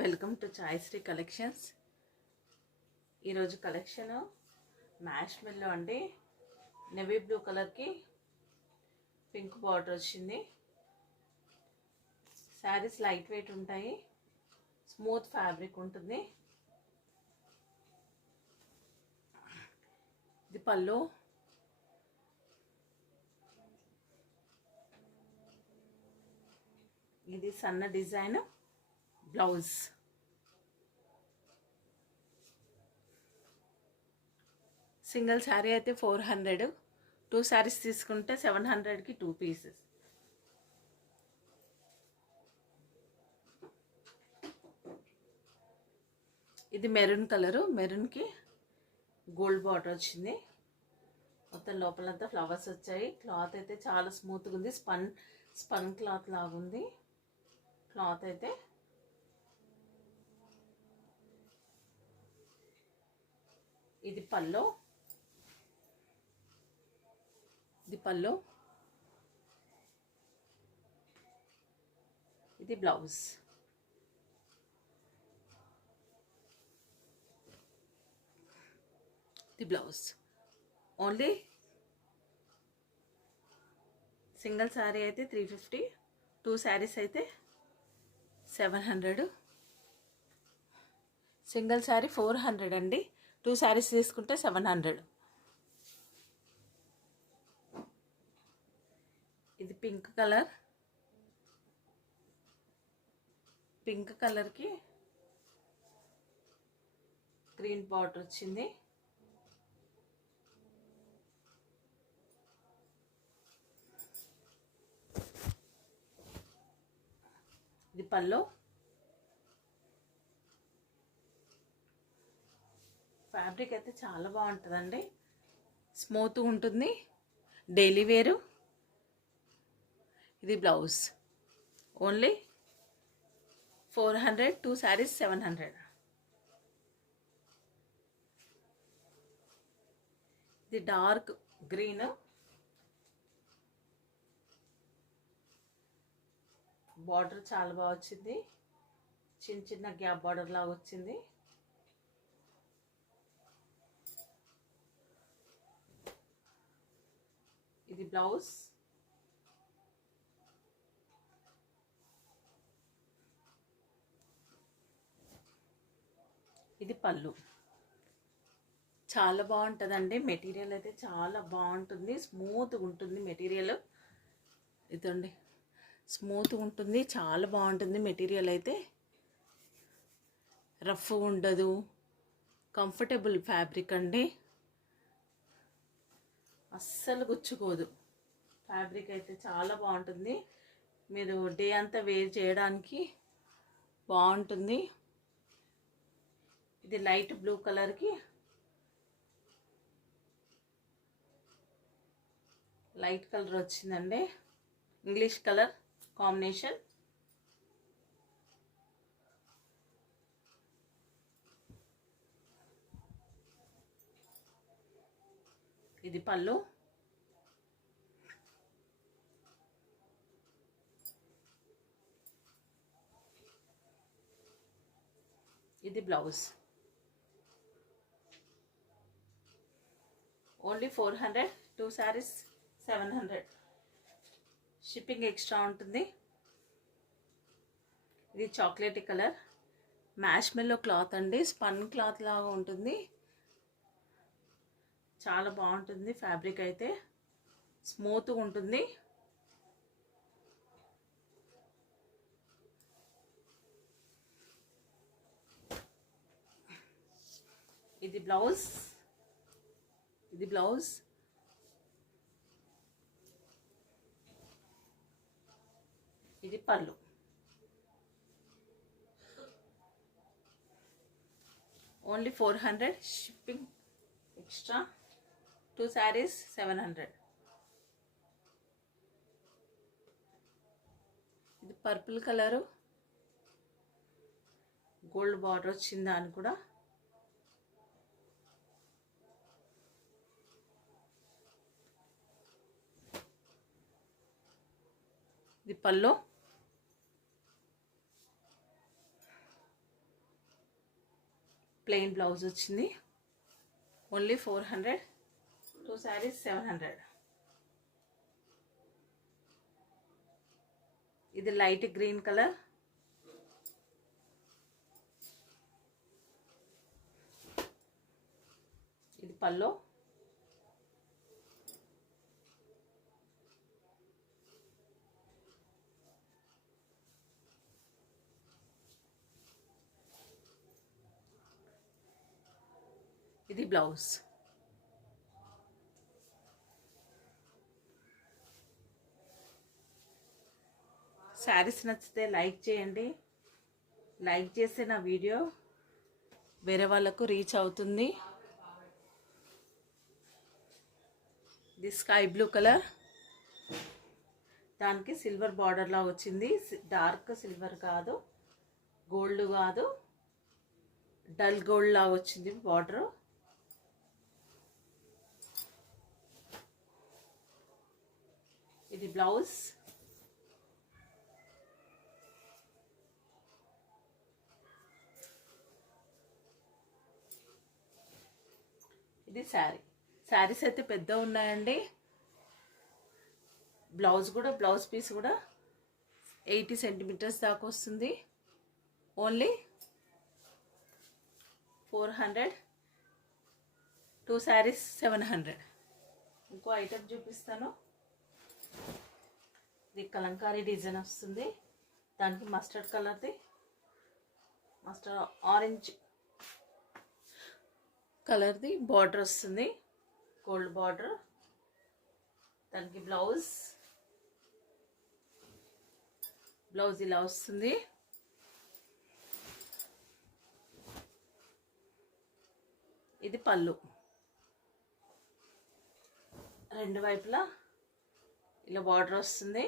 Welcome to Chayasri collections. ఈరోజు collection marshmallow అండి. Navy blue కలర్కి పింక్ బార్డర్ వచ్చింది. శారీస్ లైట్ వెయిట్ ఉంటాయి, స్మూత్ ఫ్యాబ్రిక్ ఉంటుంది. ఇది పళ్ళు, ఇది సన్న డిజైన్ బ్లౌజ్. సింగిల్ శారీ అయితే 400, 2 శారీస్ తీసుకుంటే 700కి 2 పీసెస్. ఇది మెరూన్ కలరు, మెరూన్కి గోల్డ్ బార్డర్ వచ్చింది. మొత్తం లోపలంతా ఫ్లవర్స్ వచ్చాయి. క్లాత్ అయితే చాలా స్మూత్గా ఉంది, స్పన్ క్లాత్ లాగుంది క్లాత్ అయితే. ఇది పళ్ళు, ఇది బ్లౌజ్. ఓన్లీ సింగిల్ శారీ అయితే 350, 2 శారీస్ అయితే 700. సింగిల్ శారీ 400 అండి, 2 శారీస్ తీసుకుంటే 700. ఇది పింక్ కలర్కి గ్రీన్ బార్డర్ వచ్చింది. ఇది పళ్ళు. ఫ్యాబ్రిక్ అయితే చాలా బాగుంటుందండి, స్మూత్గా ఉంటుంది, డైలీ వేరు. ఇది బ్లౌజ్. ఓన్లీ 400, 2 శారీస్ 700. ఇది డార్క్ గ్రీన్, బార్డర్ చాలా బాగా వచ్చింది, చిన్న గ్యాప్ బార్డర్ లాగా వచ్చింది. ఇది బ్లౌజ్. ఇది పళ్ళు. చాలా బాగుంటుందండి, మెటీరియల్ అయితే చాలా బాగుంటుంది, స్మూత్గా ఉంటుంది మెటీరియల్. ఇదండి, స్మూత్గా ఉంటుంది, చాలా బాగుంటుంది మెటీరియల్ అయితే. రఫ్ ఉండదు, కంఫర్టబుల్ ఫ్యాబ్రిక్ అండి, అస్సలు గుచ్చుకోదు. ఫ్యాబ్రిక్ అయితే చాలా బాగుంటుంది, మీరు డే అంతా వేర్ చేయడానికి బాగుంటుంది. ఇది లైట్ బ్లూ కలర్కి లైట్ కలర్ వచ్చిందండి, ఇంగ్లీష్ కలర్ కాంబినేషన్. ఇది పళ్ళు. ఇది blouse. Only 400, 2 saris 700. Shipping extra ఉంటుంది. ఇది చాక్లెట్ కలర్, మ్యాష్ మెల్లో క్లాత్ అండి, స్పన్ క్లాత్ లాగా ఉంటుంది, చాలా బాగుంటుంది. ఫ్యాబ్రిక్ అయితే స్మూత్గా ఉంటుంది. ఇది బ్లౌజ్. ఇది పళ్ళు. Only 400, shipping extra, 2 saris 700. ఇది పర్పుల్ కలరు, గోల్డ్ బార్డర్ వచ్చిందా అని కూడా. ఇది పళ్ళు. ప్లెయిన్ బ్లౌజ్ వచ్చింది. ఓన్లీ 400. 2 శారీస్ 700. ఇది లైట్ గ్రీన్ కలర్. ఇది పల్లో. ఇది బ్లౌజ్. శారీస్ నచ్చితే లైక్ చేయండి. లైక్ చేస్తే నా వీడియో వేరే వాళ్ళకు రీచ్ అవుతుంది. ఇది స్కై బ్లూ కలర్. దానికి సిల్వర్ బార్డర్ లా వచ్చింది. డార్క్ సిల్వర్ కాదు, గోల్డ్ కాదు, డల్ గోల్డ్ లా వచ్చింది బార్డర్. ఇది బ్లౌజ్. ఇది శారీ. శారీస్ అయితే పెద్ద ఉన్నాయండి. బ్లౌజ్ పీస్ కూడా 80 సెంటీమీటర్స్ దాకా వస్తుంది. ఓన్లీ 400. 2 శారీస్ 700. ఇంకో ఐటమ్ చూపిస్తాను. ఇది కలంకారీ డిజైన్ వస్తుంది. దానికి మస్టర్డ్ కలర్ది, ఆరెంజ్ కలర్ది బార్డర్ వస్తుంది, గోల్డ్ బార్డర్. దానికి బ్లౌజ్ ఇలా వస్తుంది. ఇది పళ్ళు. రెండు వైపులా ఇలా బార్డర్ వస్తుంది.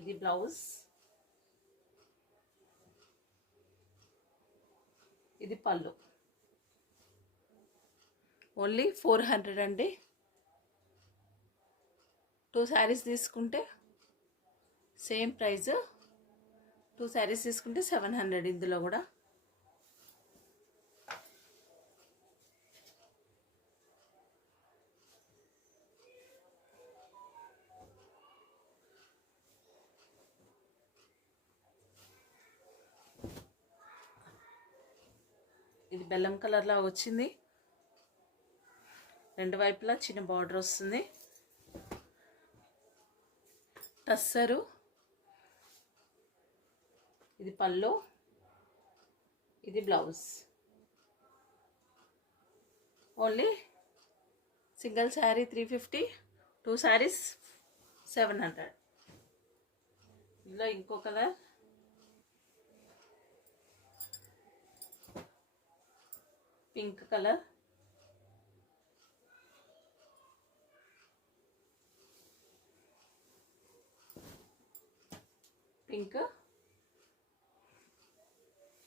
ఇది బ్లౌజ్. ఇది పళ్ళు. ఓన్లీ 400 అండి. 2 శారీస్ తీసుకుంటే సేమ్ ప్రైస్. 2 శారీస్ తీసుకుంటే 700. ఇందులో కూడా ఇది బెల్లం కలర్లా వచ్చింది. రెండు వైపులా చిన్న బార్డర్ వస్తుంది. టస్సరు. ఇది పళ్ళు. ఇది blouse. Only single sari 350. 2 saris 700. ఇందులో ఇంకో కలర్. Pink colour. పింక్.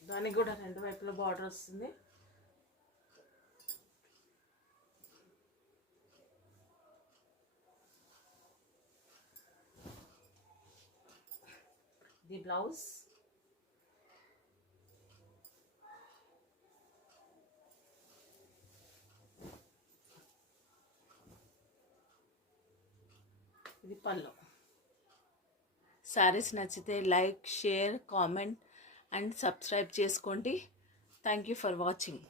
దానికి కూడా రెండు వైపులా బార్డర్ వస్తుంది. ఇది బ్లౌజ్. ఇది పళ్ళు. శారీస్ నచ్చితే like, share, comment and subscribe చేసుకోండి. Thank you for watching.